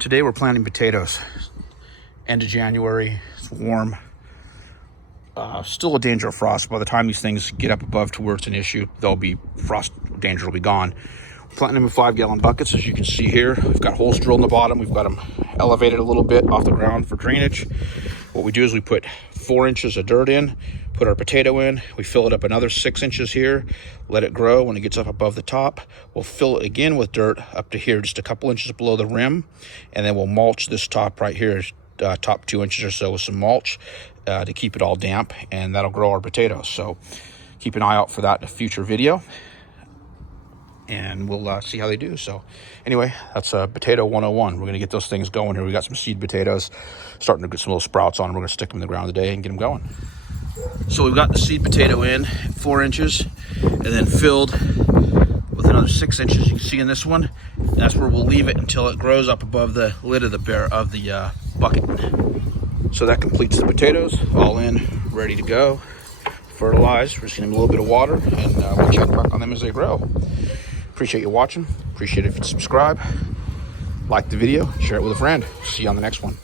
Today we're planting potatoes. End of January, it's warm. Still a danger of frost. By the time these things get up above to where it's an issue, they'll be frost danger will be gone. Planting them in 5-gallon buckets, as you can see here. We've got holes drilled in the bottom. We've got them elevated a little bit off the ground for drainage. What we do is we put 4 inches of dirt in, put our potato in, we fill it up another 6 inches here, let it grow. When it gets up above the top, we'll fill it again with dirt up to here, just a couple inches below the rim, and then we'll mulch this top right here, top 2 inches or so with some mulch to keep it all damp, and that'll grow our potatoes. So keep an eye out for that in a future video, and we'll see how they do. So anyway, that's potato 101. We're going to get those things going here. We got some seed potatoes starting to get some little sprouts on them. We're going to stick them in the ground today and get them going. So we've got the seed potato in 4 inches and then filled with another 6 inches. You can see in this one, and that's where we'll leave it until it grows up above the lid of the bucket. So that completes the potatoes, all in, ready to go. Fertilized. We're just gonna give them a little bit of water, and we'll check back on them as they grow. Appreciate you watching. Appreciate it if you subscribe, like the video, share it with a friend. See you on the next one.